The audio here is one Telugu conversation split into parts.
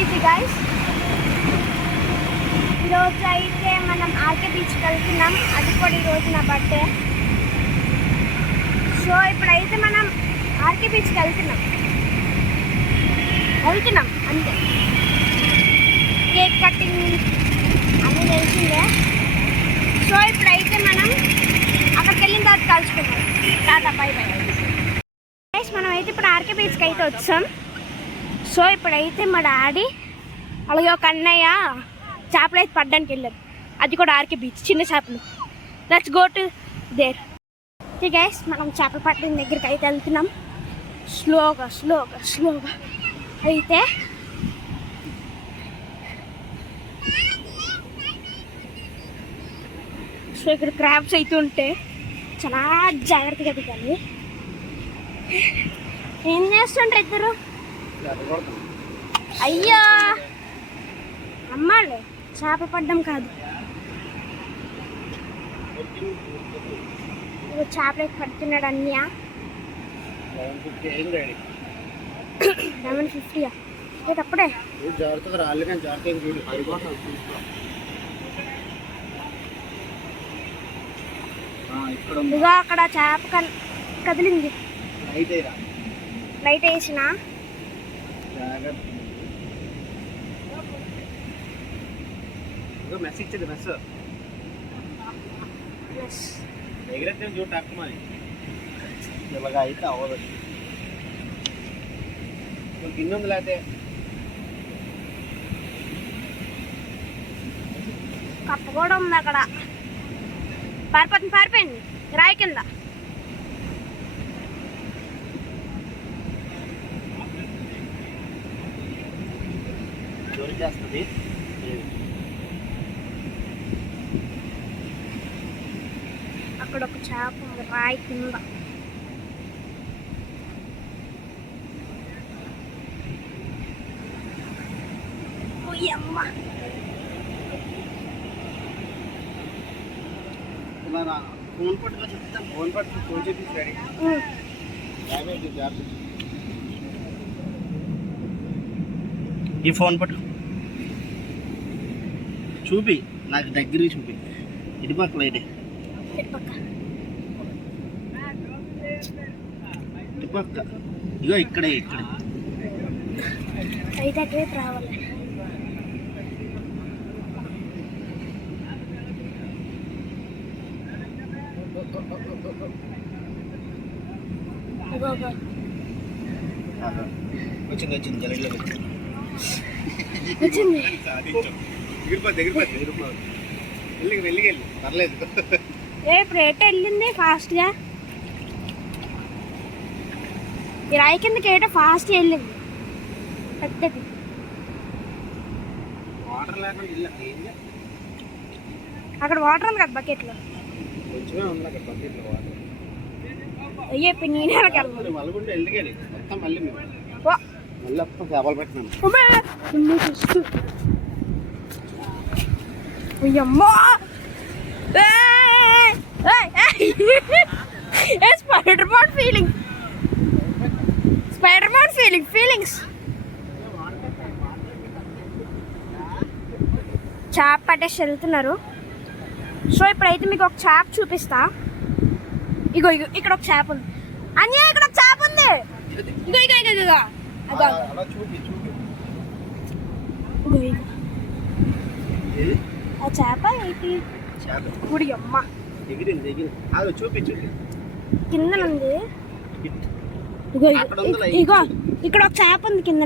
Easy guys. ఈరోజు అయితే మనం ఆర్కే బీచ్కి వెళ్తున్నాం. అది కూడా ఈరోజు నా బర్త్డే. సో ఇప్పుడైతే మనం ఆర్కే బీచ్కి వెళ్తున్నాం అంతే. కేక్ కటింగ్ అన్నీ తెలిసిందే. సో ఇప్పుడైతే మనం అక్కడికి వెళ్ళిన తర్వాత కలుసుకున్నాం. Tata bye by. మనం అయితే ఇప్పుడు ఆర్కే బీచ్కి అయితే వచ్చాం. సో ఇప్పుడైతే మా డాడీ అలాగే ఒక అన్నయ్య చేపలు అయితే పడ్డానికి వెళ్ళారు. అది కూడా ఆర్కే బీచ్, చిన్న చేపలు. Let's go to their. Okay guys, మనం చేపలు పట్టిన దగ్గరికి అయితే వెళ్తున్నాం. స్లోగా అయితే సో ఇక్కడ క్రాబ్స్ అయితే ఉంటే చాలా జాగ్రత్తగా దిగాలి. ఏం చేస్తుంటారు ఇద్దరు? అయ్యో అమ్మాళ్ళు చేప పడ్డం కాదు, చేపలు పడుతున్నాడు అన్నయ్య. 1150 అప్పుడే ఇదిగో అక్కడ చేప కదిలింది. లైట్ వేసిన అయితే అవ్వదు. గిన్నె లేతే కప్ప కూడా ఉంది అక్కడ. పారిపోయింది రాయి కింద. దొరికేస్తుంది. అక్కడ ఒక చేప ఉంది రాయి కింద. అమ్మ ఫోన్ పట్టుగా చెప్తాను. ఫోన్ పట్టు ఫోన్ చెప్పి ఈ ఫోన్ పట్టు చూపి, నాకు దగ్గరికి చూపి. ఇటుపక్క లైటే, ఇటుపక్క. ఇగో ఇక్కడే అయితే అటువైపు రావాలి. వచ్చింది జలడిలో వచ్చింది. వెళ్ళి పర్లేదు. ఇప్పుడు ఏట వెళ్ళింది ఫాస్ట్గా. ఈ రాయి కిందకి ఏటో ఫాస్ట్ వెళ్ళింది పెద్దది. వాటర్ లేకుండా అక్కడ వాటర్ ఉంది కదా బకెట్లో. అయ్యే నేనే మళ్ళీ వెళ్ళి మొత్తం మళ్ళీ చేపలు పెట్టినాను. అయ్యమ్మా స్పైడర్ మ్యాన్ ఫీలింగ్స్. చేప పట్టేసి వెళ్తున్నారు. సో ఇప్పుడైతే మీకు ఒక చేప చూపిస్తా. ఇగో ఇక్కడ ఒక చేప ఉంది. అన్య ఇక్కడ ఒక చేప ఉంది. ఇగో ఆ చేప ఏంటి? గుడి అమ్మ చూపి కింద ఉంది. ఇగో ఇక్కడ ఒక చేప ఉంది కింద.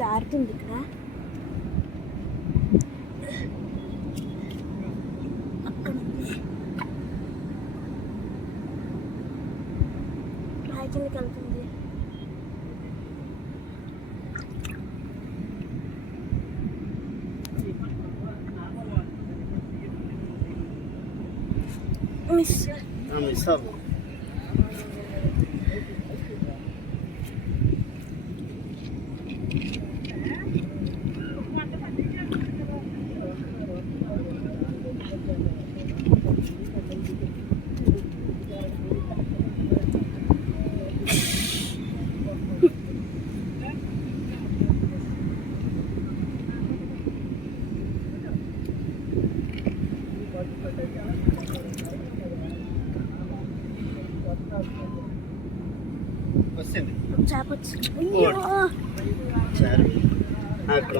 జారుతుంది ఇక్కడ. రాయి కిందకి వెళ్తుంది. మిస్ అవ్వు. వచ్చింది చేప వచ్చింది. సరే అక్కడ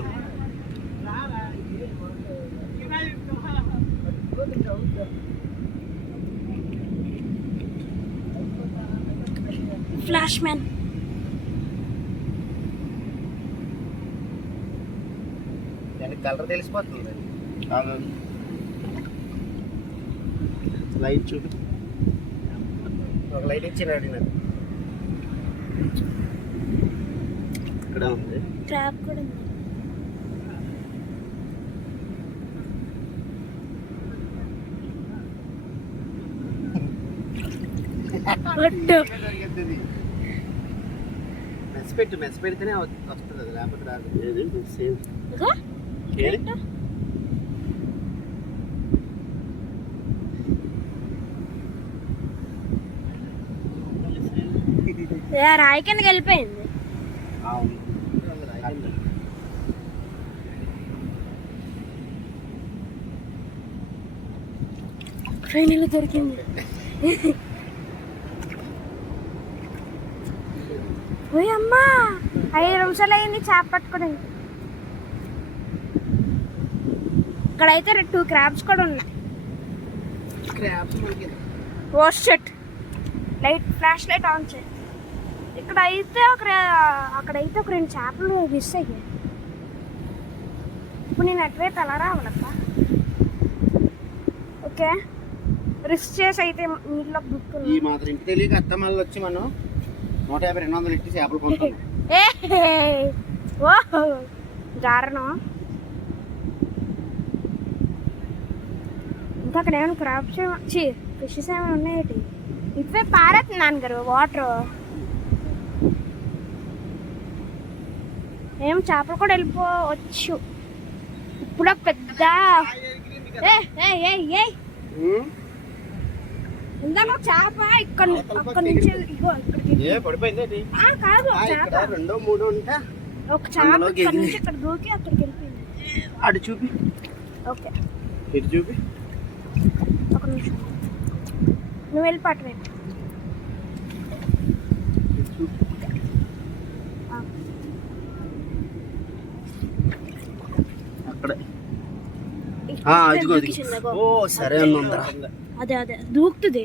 ఫ్లాష్ మ్యాన్. దానికి కలర్ తెలిసిపోతుంది. లైట్ చూపి. ఒక లైట్ ఇచ్చినాడు నాకు. ఇక్కడ ఉంది ట్రాప్ కూడా ఉంది. మెస్ పెడితేనే వస్తుంది అది, లేకపోతే రాదు. సేమ్ రాయి కిందకి వెళ్ళిపోయింది. ఫైనల్ దొరికింది. ఓయ్ అమ్మా, 5 నిమిషాలు అయింది చేప పట్టుకోవడం. ఇక్కడైతే 2 క్రాబ్స్ కూడా ఉన్నాయి. ఓ షట్, ఫ్లాష్ లైట్ ఆన్ చేయి. అక్కడైతే ఒక 2 చేపలు మిస్ అయ్యాయి. ఇప్పుడు నేను అటువైపు ఎలా రావాలక్క? ఓకే, రిస్క్ చేసి అయితే నీళ్ళలో బుక్. ఈ మాత్రం ఇంటి తెలియక అత్త మళ్ళీ వచ్చి మనం 150-200 ఇట్టి చేపలు కొంటాం. ఓహో దారుణం. ఇంకా అక్కడ ఏమైనా క్రాప్స్ ఫిషెస్ ఏమైనా ఉన్నాయేటి? ఇవే పారేస్తుంది నాన్నగారు వాటర్. ఏం చేపలు కూడా వెళ్ళిపోవచ్చు. ఇప్పుడు పెద్ద ఇందాక చేప అక్కడ నుంచి పడిపోయింది కాదు, చేప 2-3 ఉంటా. ఒక చేప ఇక్కడ నుంచి ఇక్కడ దూకి అక్కడికి వెళ్ళిపోయింది. అటు చూపి. ఓకే, ఇటు చూపి. ఒక నిమిషం నువ్వు వెళ్ళిపాటు వైపు. అక్కడే. ఓ సరే ఉందా? అదే దూకుతుంది,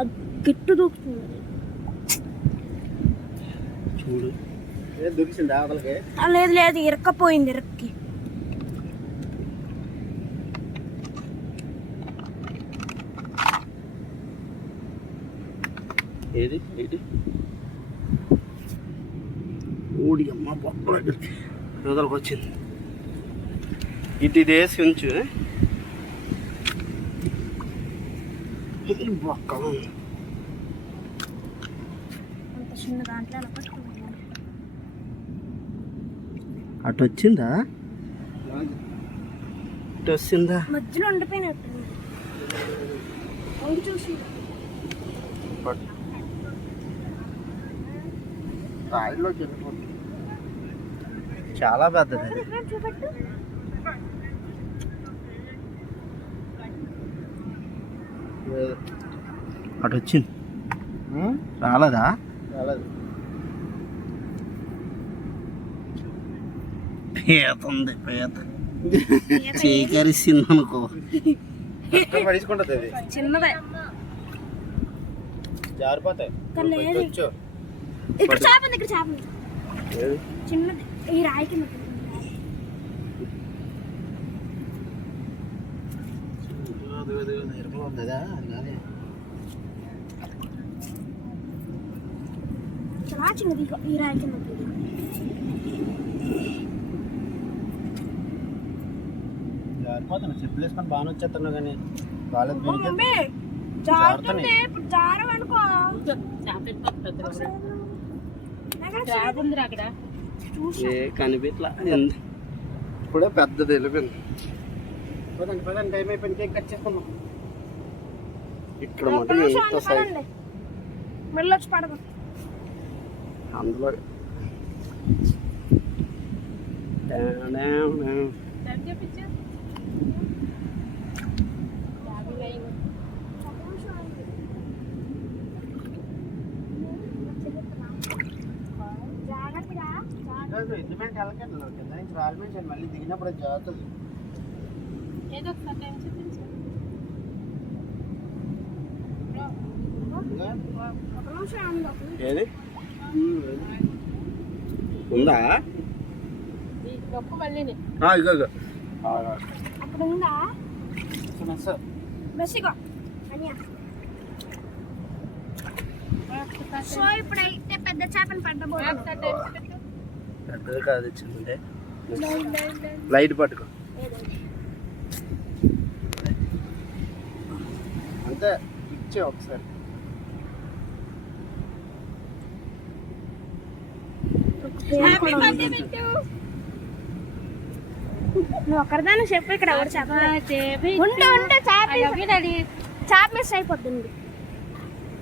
అది గిట్టు దూకుతుంది. చూడు దూకిసిందా అవతలకి? లేదు ఇరక్కపోయింది. ఇరక్కి ఏది ఊడి అమ్మ బొక్కలు వదలకు వచ్చింది. ఇటు వేసి ఉంచు. బొక్కలు అంత చిన్న దాంట్లో ఎలా పట్టుకున్నాను? అటు వచ్చిందా? ఇటు వచ్చిందా? మధ్యలో ఉండిపోయినట్టు చూసి రాయిలోకి వెళ్ళిపోతుంది. చాలా పెద్దది అది. చూపెట్టు. అటు వచ్చింది. రాలేదా? రాలేదు. పీత ఉంది. చీకరిస్తుంది అనుకో. పడించుకుంటుంది అది. చిన్నదే జారిపోతాయి. ఇక్కడ చేప ఉంది. చిన్నది ఈ రాయి కింద. చాలా చిన్నది ఈ రాయి కింద. జారిపోతాను. చెప్పులు వేసుకొని బాగానే వచ్చేస్తున్నావు కానీ బాగాలేదు. కనిపించలా. ఇప్పుడే పెద్దది వెళ్ళిపోయింది. పదండి టైం అయిపోయింది. కేక్ కట్ చేసుకున్నాం. ఇక్కడ మాట ఎంత సైజ్ మెల్లొచ్చి పడదు అందులో. వెళ్ళదు, ఎడ్ల మీద వెళ్ళకండి, కింద నుంచి రాలిమేసి మళ్ళీ దిగినప్పుడు అది జాగ్రత్తది. ఏదో ఒకసారి టైం చూపించు. ఒక నిమిషం ఆగు. ఏది ఉందా? ఈ గొప్ప మళ్ళీని ఇగో అక్కడ ఉందా బస్సిగో అనియా. సో ఇప్పుడైతే పెద్ద చేపని పడ్డబోతుంది. పెద్దది కాదు, చిన్నదే. లైట్ పట్టుకో అంతే, ఇచ్చే ఒకసారి. నువ్వు ఒకరిదాన్ని చెప్పు, ఇక్కడ ఎవరు చేప ఉంటే చేప మిస్ అయిపోతుంది.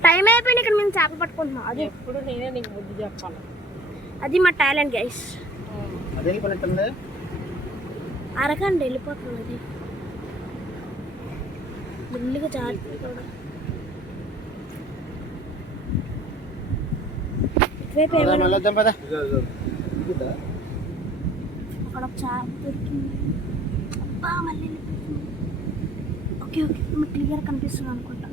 టైం అయిపోయింది, ఇక్కడ మేము చేప పట్టుకుంటున్నాం. అది ఎప్పుడు నేనే నీకు బుద్ధి చెప్పాలి. అది మా టాలెంట్ గైస్. అదే వెళ్ళిపోయినట్టుంది. అరగంట వెళ్ళిపోతుంది అది మెల్లిగా జాగ్రత్త. ఇటువైపు ఏమైనా అక్కడ ఒక చేప దొరికింది. అబ్బా మళ్ళీ వెళ్ళిపోతుంది. ఓకే ఓకే, మీకు క్లియర్ కనిపిస్తుంది అనుకుంటా.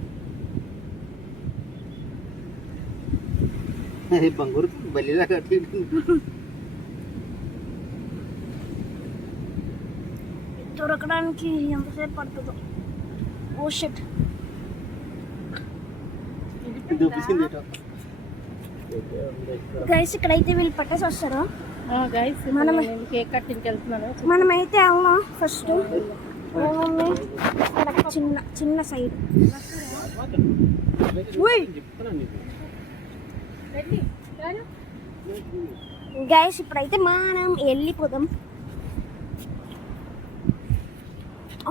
బంగారు బలిలా కట్టి దొరకడానికి ఎంతసేపు పడుతుందో. ఓ షిట్, గైస్ ఇక్కడైతే వీళ్ళు పట్టేసి వస్తారు. గైస్ మనం కేక్ కట్టింగ్కి వెళ్తున్నాను. మనమైతే వెళ్దాం. ఫస్ట్ చిన్న చిన్న సైడ్. గైస్ ఇప్పుడైతే మనం వెళ్ళిపోదాం.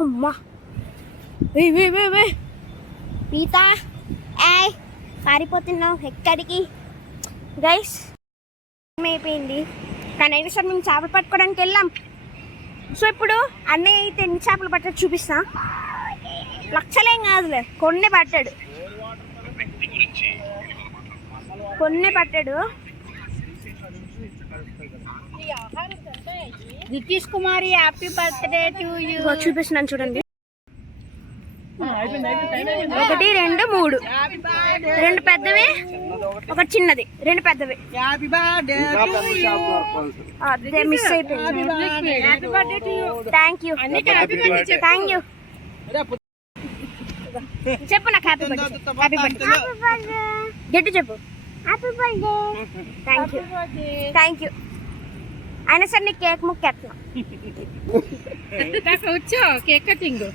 అమ్మా పీత ఏయ్ పారిపోతున్నావు ఎక్కడికి? గైస్ అయిపోయింది, కానీ అయితే సార్ మేము చేపలు పట్టుకోవడానికి వెళ్ళాం. సో ఇప్పుడు అన్నయ్య అయితే ఎన్ని చేపలు పట్టాడు చూపిస్తా. లక్షలేం కాదులే, కొన్ని పట్టాడు. నితీష్ కుమారి హ్యాపీ బర్త్డే టు యూ. చూపిస్తున్నాను చూడండి. 1 2 3, 2 పెద్దవి, 1 చిన్నది, 2 పెద్దవి. అదే మిస్ అయిపోయింది. Thank you. చెప్పు నాకు హ్యాపీ బర్త్డే. గట్టి చెప్పు. Thank you. అయినా సరే నీకు కేక్ ముక్క ఎట్లా వచ్చా కేక్ కటింగ్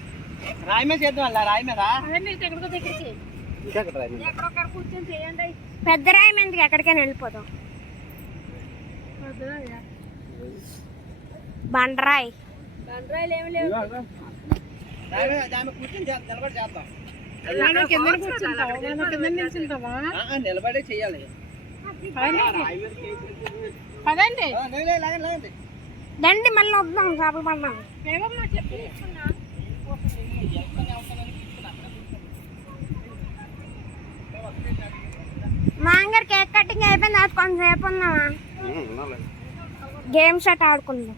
రాయి మీద చేద్దాం. రాయి మీద కూర్చొని చేయండి. పెద్ద రాయి మీదకి ఎక్కడికైనా వెళ్ళిపోదాం. బండరాయి ఏమి లేవు. నిలబడే చెయ్యాలి. దండి మళ్ళీ వద్దాం చేపలు పడ్డాం. మా అందరు కేక్ కటింగ్ అయిపోయింది. అది కొంతసేపు ఉన్నామా గేమ్స్ అట్ ఆడుకుందాం.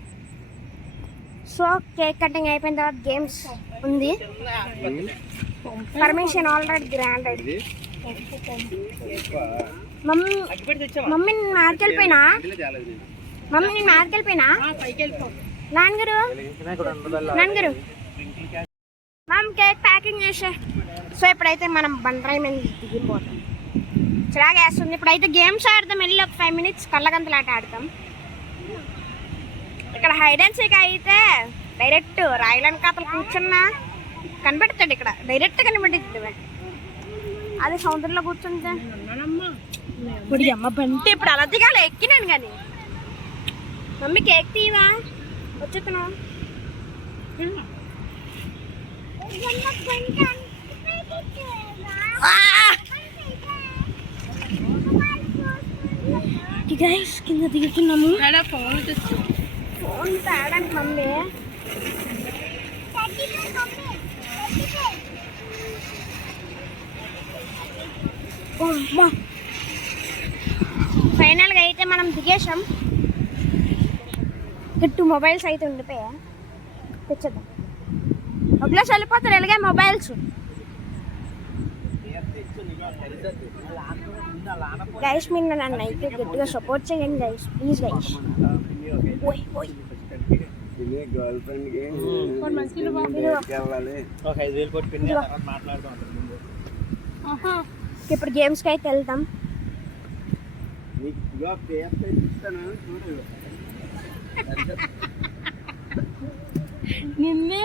సో కేక్ కటింగ్ అయిపోయిన తర్వాత గేమ్స్ ఉంది. Permission already granted. మమ్మీ నేను మార్కెళ్ళిపోయినా. నాన్నగారు మనం కేక్ ప్యాకింగ్ చేసే. సో ఇప్పుడైతే మనం బండరాయి మీద దిగిపోతాం. చిరాగా వేస్తుంది. ఇప్పుడైతే గేమ్స్ ఆడతాం. వెళ్ళి ఒక 5 minutes కళ్ళగంతలాట ఆడతాం. ఇక్కడ హైడ్ అండ్ సీక్ అయితే డైరెక్ట్ రాయలని కథలు కూర్చున్నా కనిపెడతాడు. ఇక్కడ డైరెక్ట్ కనిపెట్టిద్ది. అది సముద్రంలో కూర్చుంటే ఇప్పుడు అమ్మ బంటే ఇప్పుడు అలా దిగాలి. ఎక్కినాను కానీ మమ్మీ కేక్ తీవా వచ్చేతను. కింద దిగుతున్నాము. ఫోన్ తేడానికి మమ్మీ ఫైనల్గా అయితే మనం దిగేసాం. ఇక్కడ 2 మొబైల్స్ అయితే ఉండిపోయా తెచ్చేద్దాం ఒకలా వెళ్ళిపోతారు ఎలాగే మొబైల్స్ గైస్ మీరు నన్ను అయితే గట్టిగా సపోర్ట్ చేయండి గైస్ ప్లీజ్ గైస్ ఓయ్ ఓయ్ గర్ల్ ఫ్రెండ్ కి ఒక 5,000 కొట్టి పిన్ మాట్లాడుతూ ఇప్పుడు గేమ్స్కి అయితే వెళ్తాం నిన్నే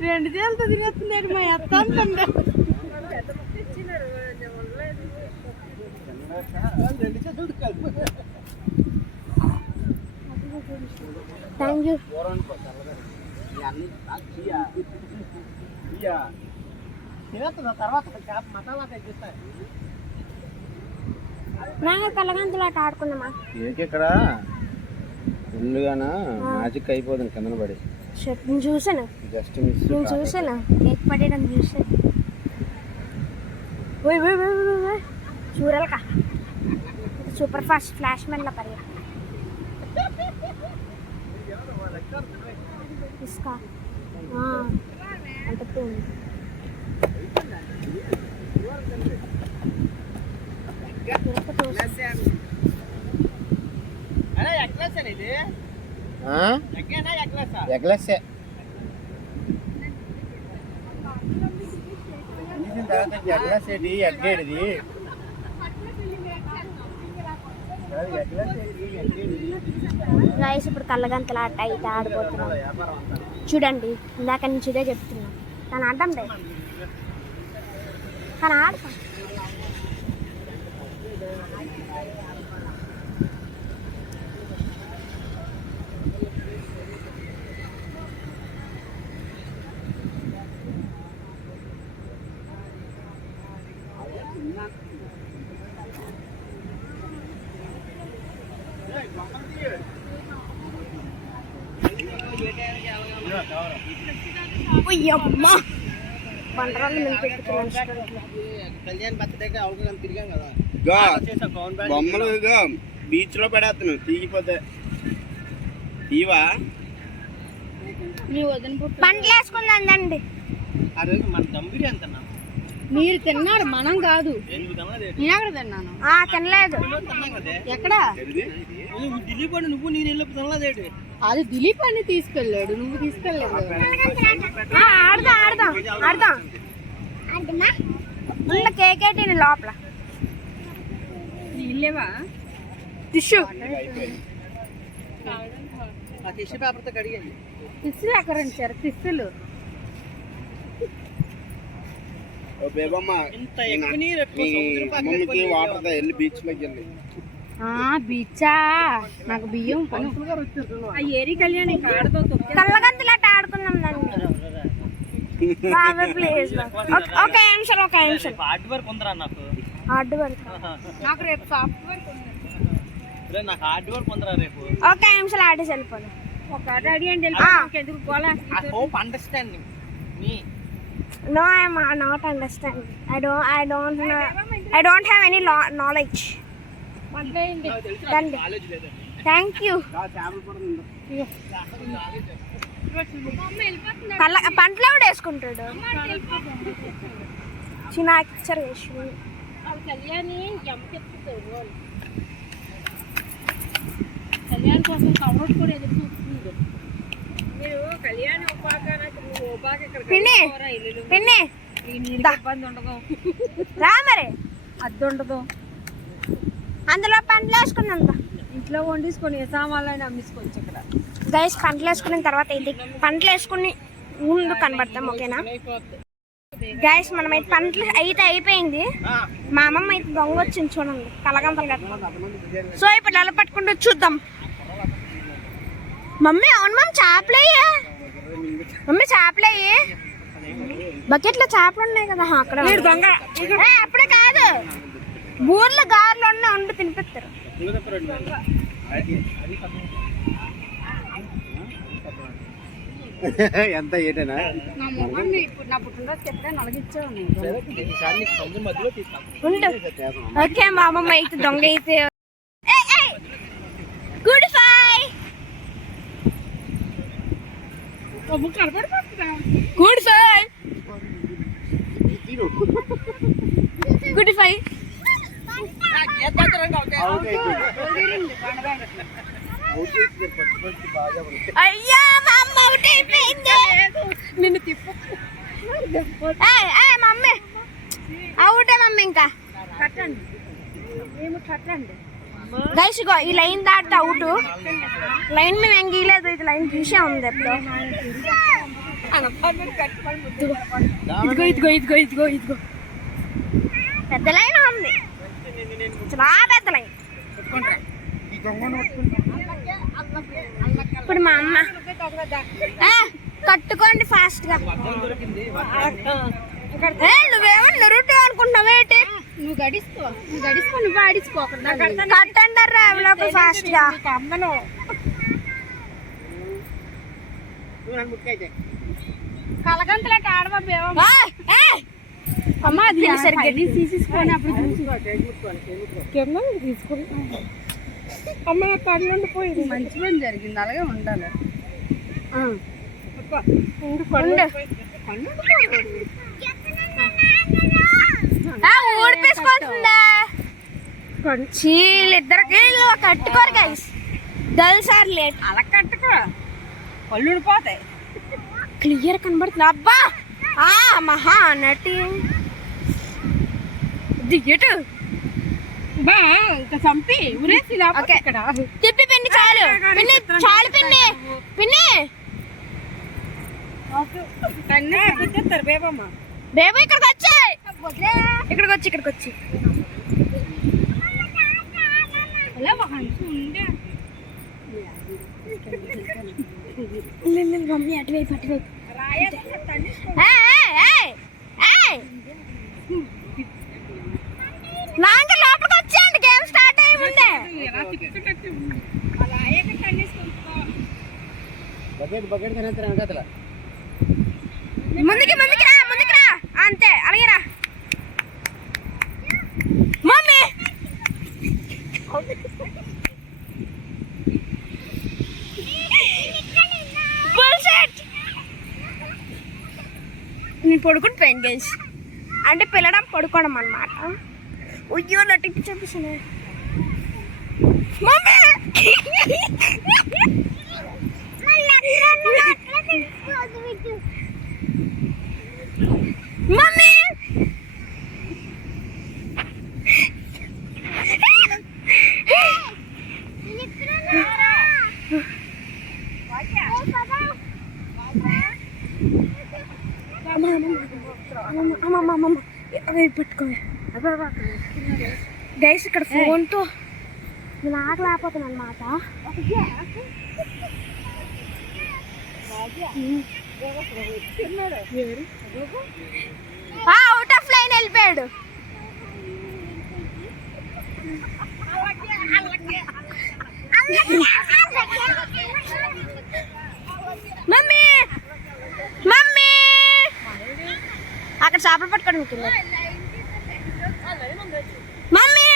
2 చేతులతో తినేస్తున్నాడు మా అత్త అంటుండే. థ్యాంక్ యూ తర్వాత మసాలా తెచ్చిస్తాను నాకు కలగంతులు ఆట ఆడుకున్నామా కేక్ ఇక్కడ ఫుల్గానా మ్యాజిక్ అయిపోతుంది కింద పడి నేను చూసాను జస్ట్ మిస్ నేను చూసాను కేక్ పడేయడం చూసాను ఓయ్ ఓయ్ ఓయ్ ఓయ్ చూడాలక సూపర్ ఫాస్ట్ ఫ్లాష్ మ్యాన్లా పరిగా ఇస్కా అంత ఉంది ఎగ్లెస్ ఎగ్లెస్ ఏంటి ఎగ్గేడిది గైస్ ఇప్పుడు కళ్ళగంతల ఆట అయితే ఆడిపోతున్నాం చూడండి ఇందాక నుంచి ఇదే చెప్తున్నా కానీ ఆడడం లేదు కానీ ఆడతాం అమ్మా బండరాళ్ళు మేము పెట్టుకున్నాం కళ్యాణ్ బర్త్డేకి అవకాశం తిరిగాం కదా బొమ్మలు బీచ్ లో పడేస్తున్నావు తీగిపోతే తీవా పంటలు వేసుకుందండి ఆ రోజు మన దమ్ బిర్యానీ తిన్నాం మీరు తిన్నారు మనం కాదు నేను ఎక్కడ తిన్నాను తినలేదు ఎక్కడ దిలీప్ అని నువ్వు నేను వెళ్ళి తినలేదేడు అది దిలీప్ అని తీసుకెళ్ళాడు నువ్వు తీసుకెళ్ళలేదు ఆడదాం ఆడదాం ఆడదాం ఉన్న కేక్ అయితే లోపల ఇల్లేవా టిష్యూ టిష్యూ పేపర్తో కడిగాయి టిస్సులు ఎక్కడ ఉంచారు టిస్సులు వెళ్ళి బీచ్ లోకి వెళ్ళి బీచా నాకు బియ్యం పని ఏరి కళ్యాణ్ కళ్ళగంతులాట ఆడుకుందాం దాన్ని ప్లీజ్ ఒక నిమిషం హార్డ్ వర్క్ ఉందిరా నాకు హార్డ్ వర్క్ నాకు రేపు సాఫ్ట్వేర్ నాకు హార్డ్ వర్క్ ఉందిరా రేపు ఒక నిమిషం ఆడేసి వెళ్ళిపోదు ఒక రెడీ అండి ఎందుకు పోలే I hope understanding me No, I am not understanding. I don't have any knowledge. Done. Thank you. పంటలో కూడా వేసుకుంటాడు చిన్న పిక్చర్ వేసి కళ్యాణ్ కోసం కవర్ కూడా ఎదురు చూస్తుంది మీరు కళ్యాణ్ పిన్ని పిన్ని ఇబ్బంది ఉండదు రా మరి అద్దె ఉండదు అందులో పంటలు వేసుకుందాం ఇంట్లో వండేసుకొని ఏ సామాన్లు అమ్మేసుకోవచ్చు ఇక్కడ గైస్ పంటలు వేసుకున్న తర్వాత ఇది పంటలు వేసుకుని ముందు కనబడతాం ఓకేనా గైస్ మనమైతే పంటలు అయితే అయిపోయింది మా అమ్మమ్మ అయితే దొంగ వచ్చింది చూడండి కలగంపలు కట్ట సో ఇప్పుడు ఎలా పట్టుకుంటూ చూద్దాం మమ్మీ అవును మమ్మీ చేపలేయే మమ్మీ చేపలేయి బకెట్లో చేపలు ఉన్నాయి కదా అక్కడ దొంగ అప్పుడే కాదు ఊర్లో గారెలు ఉన్న ఉండి తినిపిస్తారు ఎంత ఏటైనా నా పుట్టినరోజు చెప్తే నలగిచ్చావు ఓకే మా అమ్మమ్మ అయితే దొంగ అయితే గుడ్ ఫై గుడ్ ఫైవ్ గుడ్ ఫైవ్ అయ్యా మా అమ్మ అవుట్ అయిపోయింది. నిన్ను తిప్పు మమ్మీ అవుటే మమ్మీ. ఇంకా కట్టండి మేము కట్టండి. గైస్ ఇగో ఈ లైన్ దాటితే అవుట్. లైన్ మేము ఏం గీయలేదు, ఇది లైన్ గీసే ఉంది ఎప్పుడు. ఇదిగో ఇదిగో ఇదిగో ఇదిగో ఇదిగో పెద్ద లైన్ ఉంది, చాలా పెద్ద లైన్. ఇప్పుడు మా అమ్మ కట్టుకోండి ఫాస్ట్ గా. నువ్వేమో నరుటు అనుకుంటున్నావు ఏంటి? నువ్వు గడిసుకో నువ్వు ఆడించుకో. కట్టండి రేవులోకి ఫాస్ట్ గా. కలగంతలే ఆడబాబేమో అమ్మ అది సరిగ్గా తీసేసుకొని అప్పుడు తీసుకుంటాం. అమ్మ కళ్ళు ఉండిపోయింది. మంచి పని జరిగింది, అలాగే ఉండాలి. ఊడిపేసుకుంటుందా? వీళ్ళిద్దరికి కట్టుకోరు గైస్. దల్సార్ లేట్ అలా కట్టుకో, పళ్ళు ఉండిపోతాయి. క్లియర్ కనబడుతుంది. అబ్బా మహా నటి దిగటు బా ఇంకా చంపి ఉరేసి ఇక్కడ తిప్పి పిన్ని. చాలు పిన్ని, చాలు పిన్ని. పిన్ని బేబమ్మ బేబీ ఇక్కడికి వచ్చాయి. ఇక్కడికి వచ్చి మమ్మీ అటువైపు నాంగ లోపలికి వచ్చేయండి. గేమ్ స్టార్ట్ అయ్యి ముందే. ముందుకి రా అంతే. అలాగే రా మమ్మీ. నేను పడుకుంటున్నాను గైస్. అంటే పిల్లడం పడుకోవడం అన్నమాట. ఉయ్యో నటికి చూపిస్తాను మమ్మీ. మమ్మీ పట్టుకో గైస్. ఇక్కడ ఫోన్తో నాకు లేకపోతుంది అనమాట. అవుట్ ఆఫ్ లైన్ వెళ్ళిపోయాడు. మమ్మీ మమ్మీ అక్కడ చేపలు పట్టుకోవడం మమ్మీ.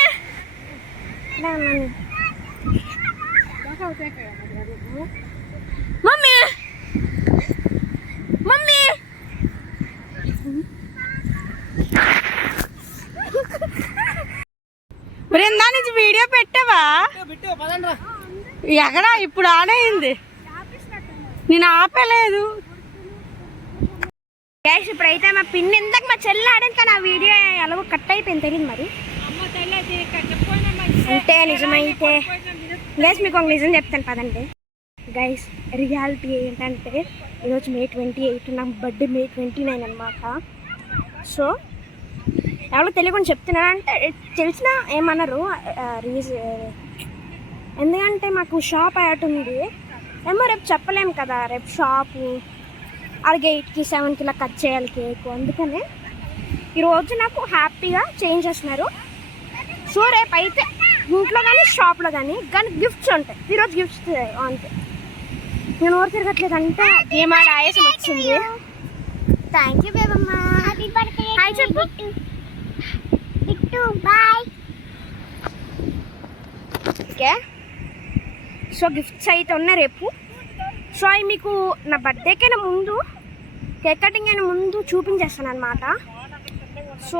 మమ్మీ మమ్మీ బృందా నుంచి వీడియో పెట్టావా? ఎక్కడా ఇప్పుడు ఆన్ అయింది, నేను ఆపలేదు. గ్యాస్ ఇప్పుడైతే మా పిన్ని ఇందాక మా చెల్లి ఆడింది, కానీ ఆ వీడియో ఎలాగో కట్ అయిపోయింది తెలియదు మరి. అంటే నిజమైతే గైస్ మీకు ఒక నిజం చెప్తాను పదండి. గైస్ రియాలిటీ ఏంటంటే ఈరోజు May 28, నా బర్త్డే May 29 అనమాట. సో ఎవరో తెలియకుండా చెప్తున్నానంటే తెలిసినా ఏమన్నారు ఎందుకంటే మాకు షాప్ అయ్యట ఉంది ఏమో, రేపు చెప్పలేము కదా. రేపు షాపు అలాగే 8కి 7కి ఇలా కట్ చేయాలి కేక్. అందుకనే ఈరోజు నాకు హ్యాపీగా చేంజ్ చేస్తున్నారు. సో రేపు అయితే ఇంట్లో కానీ షాప్లో కానీ గిఫ్ట్స్ ఉంటాయి. ఈరోజు గిఫ్ట్స్ అంతే. నేను ఊరు తిరగట్లేదు అంటే ఏమాడ ఆయాసం వచ్చింది. Thank you Bebamma. హాయ్ చెప్పు. బాయ్. ఓకే సో గిఫ్ట్స్ అయితే ఉన్నాయి రేపు. సో అవి మీకు నా బర్త్డేకైనా ముందు కేక్ కటింగ్ అయిన ముందు చూపించేస్తాను అనమాట. సో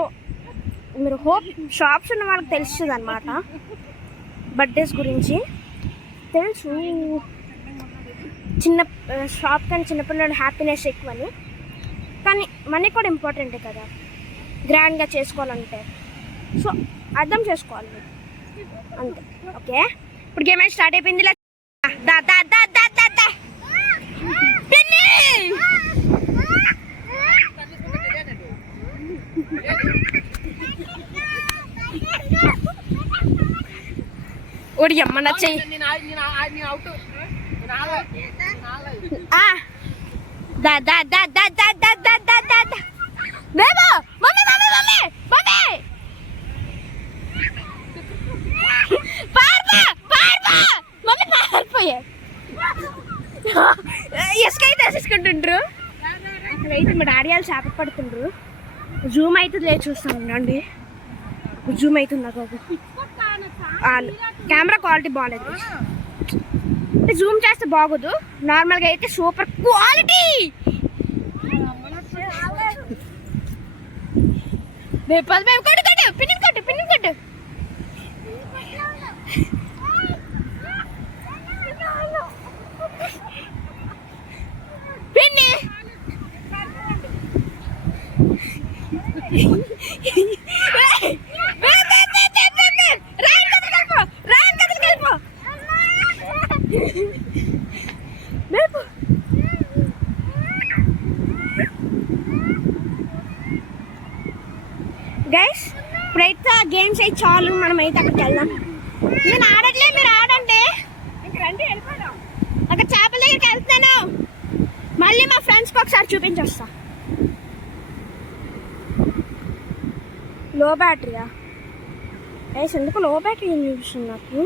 మీరు హోప్ షాప్స్ ఉన్న వాళ్ళకి తెలుస్తుంది అనమాట బర్త్డేస్ గురించి. తెలుసు చిన్న షాప్ కానీ చిన్నపిల్లలు హ్యాపీనెస్ ఎక్కువని, కానీ మనీ కూడా ఇంపార్టెంటే కదా గ్రాండ్గా చేసుకోవాలంటే. సో అర్థం చేసుకోవాలి అంతే. ఓకే, ఇప్పుడు గేమ్ అయితే స్టార్ట్ అయిపోయింది. దా దా దా దా దా దా ఓడి అమ్మ నచ్చాయి. దా దా దా దా దా దా దా దా దా దా మేమో మమ్మీ మమ్మీ మమ్మీ మమ్మీ పార్పా పార్పా మమ్మీ పారిపోయా. ఎస్కైతే వేసేసుకుంటుండ్రు. అక్కడైతే మా డాడీ వాళ్ళు చేప పడుతుండ్రు. జూమ్ అవుతుంది లేదు చూస్తాను అండి. జూమ్ అవుతుందా బాబు? కెమెరా క్వాలిటీ బాగాలేదు. అంటే జూమ్ చేస్తే బాగోదు, నార్మల్గా అయితే సూపర్ క్వాలిటీ. కొట్టు కొట్టు పిన్ని కొట్టు పిన్ని కొట్టు. పిన్ని గైస్ ఇప్పుడైతే గేమ్స్ అయితే చాలు, మనం అయితే అక్కడికి వెళ్దాం. నేను ఆడట్లే, మీరు ఆడండి. అక్కడ చేపల దగ్గరికి వెళ్తాను, మళ్ళీ మా ఫ్రెండ్స్కి ఒకసారి చూపించొస్తా. లో బ్యాటరీయా గైస్? ఎందుకు లో బ్యాటరీ ఏం చూపిస్తుంది నాకు?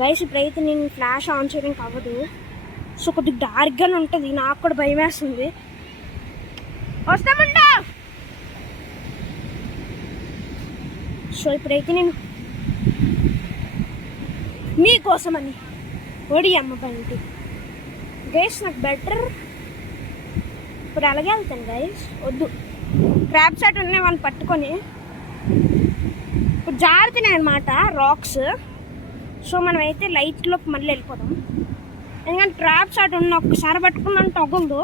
గైస్ ఇప్పుడైతే నేను ఫ్లాష్ ఆన్ చేయడానికి అవ్వదు. సో కొద్దిగా డార్క్గానే ఉంటుంది, నాకు కూడా భయం వేస్తుంది. వస్తామంటా. సో ఇప్పుడైతే నేను మీకోసమని ఓడి అమ్మ బండి గైస్, నాకు బెటర్ ఇప్పుడు అలాగే వెళ్తాను గైస్. వద్దు, క్రాబ్ షాట్ ఉన్నాయి వాళ్ళని పట్టుకొని ఇప్పుడు జారుతున్నాయి అనమాట రాక్స్. సో మనం అయితే లైట్లోకి మళ్ళీ వెళ్ళిపోదాం, ఎందుకంటే ట్రాప్ షాట్ ఉన్న ఒక్కసారి పట్టుకున్నాను తగుందు.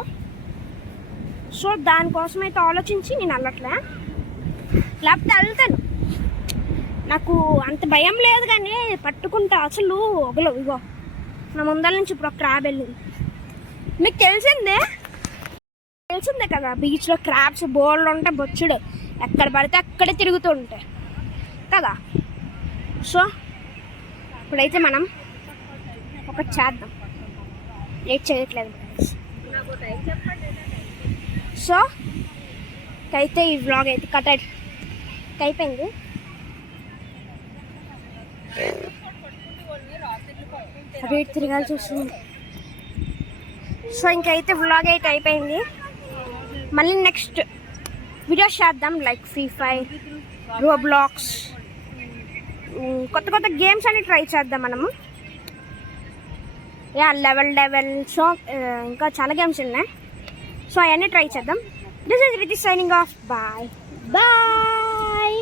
సో దానికోసం అయితే ఆలోచించి నేను వెళ్ళట్లే, లేకపోతే వెళ్తాను. నాకు అంత భయం లేదు, కానీ పట్టుకుంటా అసలు ఒకలు. ఇగో నా ముందల నుంచి ఇప్పుడు ఒక క్రాబ్ వెళ్ళింది. మీకు తెలిసిందే కదా, బీచ్లో క్రాబ్స్ బోర్లు ఉంటాయి బొచ్చుడు, ఎక్కడ పడితే అక్కడే తిరుగుతూ ఉంటాయి కదా. సో ఇప్పుడైతే మనం ఒకటి చేద్దాం, లేట్ చేయట్లేదు. సో అయితే ఈ వ్లాగ్ అయితే కట్ అయిపోయింది. రేట్ తిరగాల్సి వస్తుంది. సో ఇంకైతే వ్లాగ్ అయితే అయిపోయింది. మళ్ళీ నెక్స్ట్ వీడియోస్ చేద్దాం, లైక్ ఫ్రీ ఫైర్, రోబ్లాక్స్, కొత్త గేమ్స్ అన్ని ట్రై చేద్దాం మనము. లెవెల్. సో ఇంకా చాలా గేమ్స్ ఉన్నాయి, సో అవన్నీ ట్రై చేద్దాం. This is Riti signing off. Bye bye.